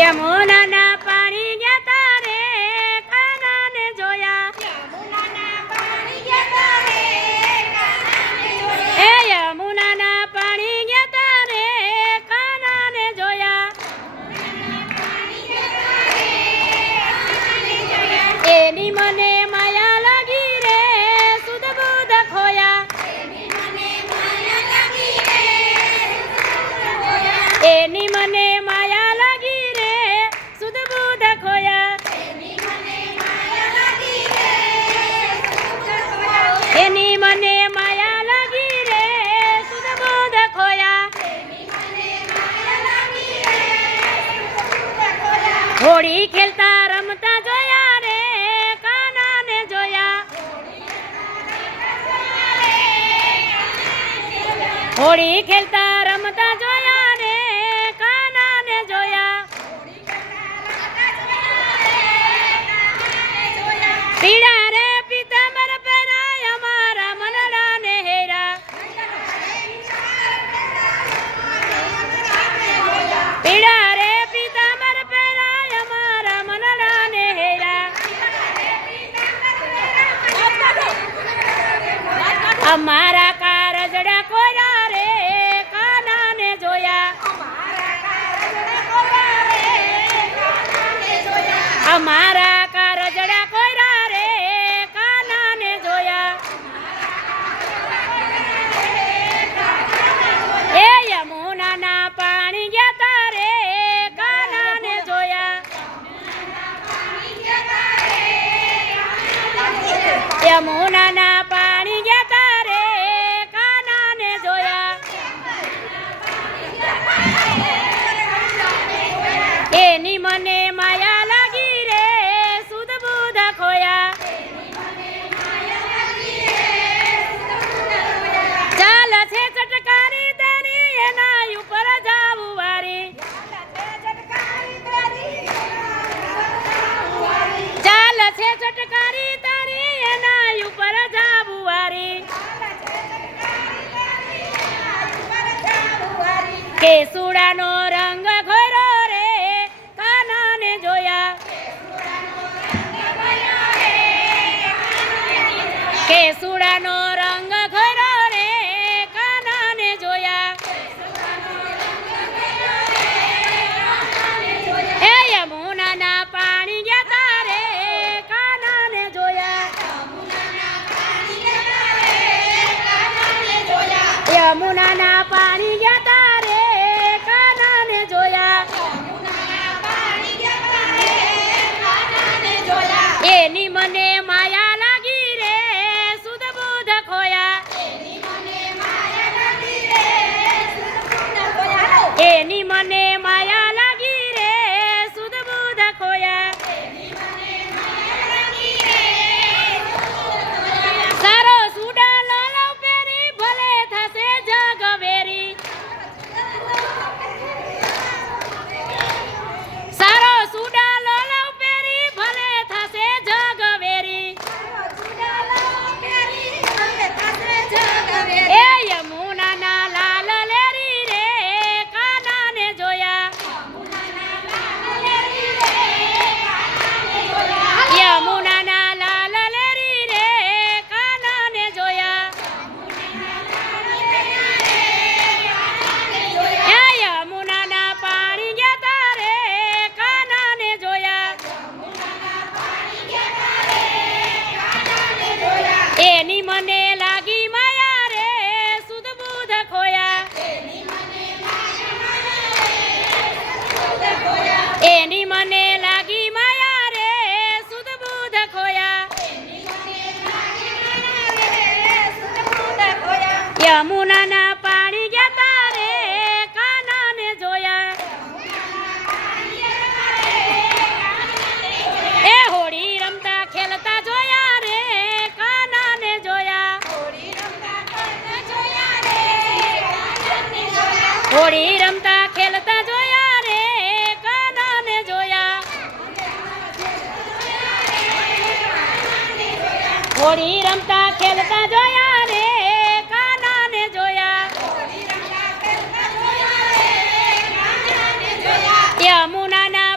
યમુનાના પાણી ગયા તારે કાનાને જોયા. એ યમુનાના પાણી ગયા તારે કાનાને જોયા. એની મને માયા લાગી રે સુધ બુધ ખોયા. એની મને માયા લાગી રે સુધ બુધ ખોયા. એની મને માયા લાગી રે સુધ બુધ ખોયા. હોળી ખેલતા રમતા જોયા રે કાનાને જોયા. હોળી ખેલતા રમતા જોયા રે કાનાને જોયા. પીળા રે પીતાંબર પહેરાય અમારા મનડાને હેરા. પીળા રે પીતાંબર પહેરાય અમારા મનડાને હેરા. અમારા કારજડા કોયરા રે કાનાને જોયા. અમારા કારજડા કોયરા રે કાનાને જોયા. એ યમુનાના પાણી ગયા તારે કાનાને જોયા. યમુનાના પાણી ગયા તારે કાનાને જોયા. એની મને માયા લાગી રે સુધ બુધ ખોયા. ચાલ છે ચટકારી તેની એના ઉપર જાવું વારી. ચાલ છે ચટકારી તારી એના ઉપર જાવું વારી. કેસુડાનો રંગ ઘોરો રે કાનાને જોયા. કેસુડાનો રંગ ઘોરો રે કાનાને જોયા. એ યમુનાના પાણી ગયા તારે કાનાને જોયા. યમુનાના પાણી ગયા તારે કાનાને જોયા. એની મને માયા લાગી રે સુધ બુધ ખોયા. એની મને માયા લાગી રે સુધ બુધ ખોયા. સારો સુડા લાલો પેરી ભલે થશે જગ વેરી. સારો સુડા લાલો પેરી ભલે થશે જગ વેરી. એ યમુનાના લાલ લેરી રે કાનાને જોયા. યમુનાના લાલ લેરી રે કાનાને જોયા. એ યમુનાના પાણી ગયા તારે કાનાને જોયા. એની મને લાગી માયા રે સુધ બુધ ખોયા. એની મને લાગી માયા રે સુધ બુધ ખોયા. યમુનાના પાણી ગયા તારે કાનાને જોયા. એ હોળી રમતા ખેલતા જોયા રે કાનાને જોયા. હોળી રમતા ખેલતા જોયા રે કાનાને જોયા. હોળી રમતા ખેલતા જોયા રે કાનાને જોયા. યમુનાના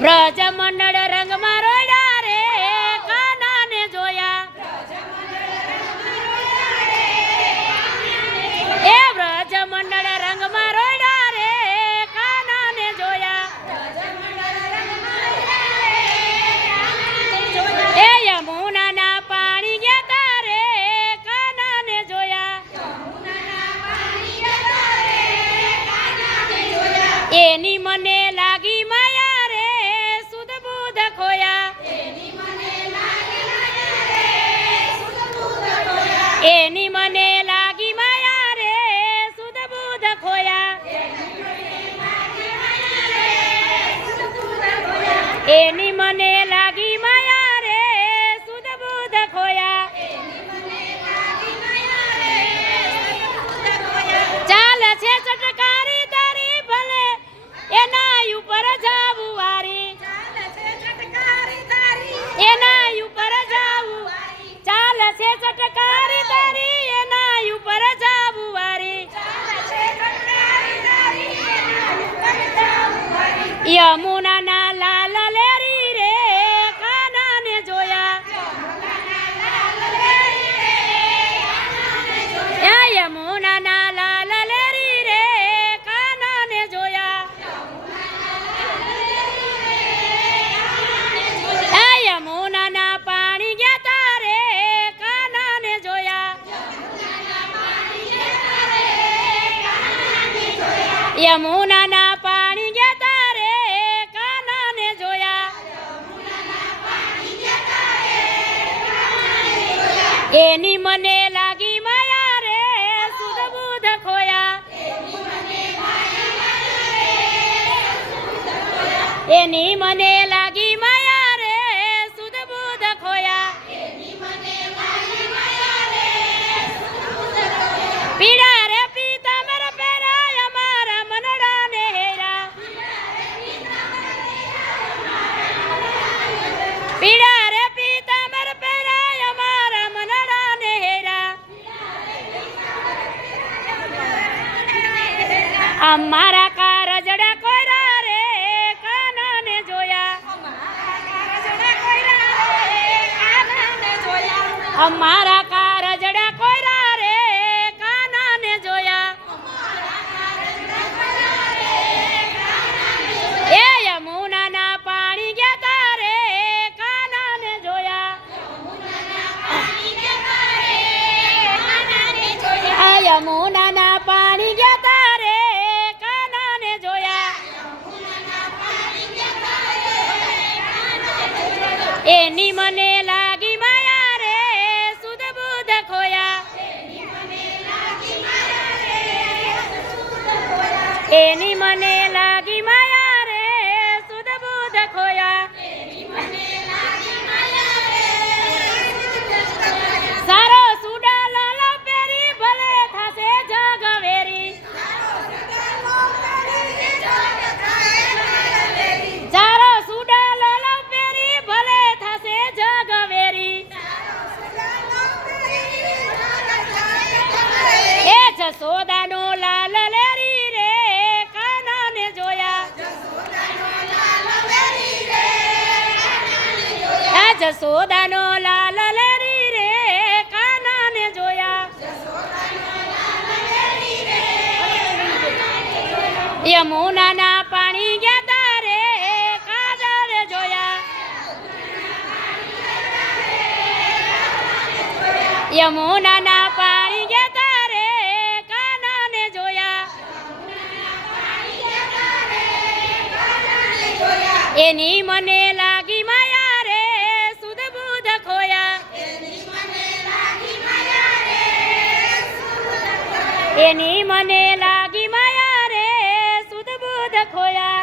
વ્રજ મંડળ રંગમાં રોડ્યા રે કાનાને જોયા એ વ્રજ મંડળ રંગમાં રોડ્યા રે કાનાને જોયા એ યમુનાના પાણી ગયા તારે કાનાને જોયા એની મને લાગી માયા રે સુધ બુધ ખોયા એની મને લાગી માયા રે સુધ બુધ ખોયા એની મને લાગી માયા રે સુધ બુધ ખોયા ચાલ છે ચટકારી તારી ભલે એના ઉપર જાવું વારી એના ઉપર જાવું ચાલ છે ચટકારી તારી એના ઉપર જાવું વારી યમુનાના લાલ લેરી રે કાનાને જોયા યમુનાના લાલ લેરી રે કાનાને જોયા યમુનાના પાણી ગયા તારે કાનાને જોયા યમુનાના પાણી ગયા તારે કાનાને જોયા એની મને લાગી માયા રે સુધ બુધ ખોયા એની મને લાગી માયા રે સુધ બુધ ખોયા પીડા રે પીતાંબર પહેરાય અમારા મનડાને હેરા પીડા રે પીતાંબર પહેરાય અમારા મનડાને હેરા અમારા કારજડા કોયરા રે કાનાને જોયા અમારા કારજડા કોયરા રે કાનાને જોયા એ યમુનાના પાણી ગયા તારે કાનાને જોયા યમુનાના પાણી ગયા તારે કાનાને જોયા એની મને લાગી માયા રે સુધ બુધ ખોયા એની મને લાગી માયા રે સુધ બુધ ખોયા સારો સુડા લાલા પેરી ભલે થાશે જગવેરી સારો સુડા લાલા પેરી ભલે થાશે જગવેરી એ જસોદાનો લાલ લેરી રે કાનાને જોયા જસોદાનો લાલ લેરી રે કાનાને જોયા યમુનાના પાણી ગયા તારે કાજલ જોયા યમુનાના પાણી ગયા તારે કાનાને જોયા એની મને લાગી માયા રે સુધ બુધ ખોયા એની મને લાગી માયા રે સુધ બુધ ખોયા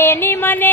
એની મને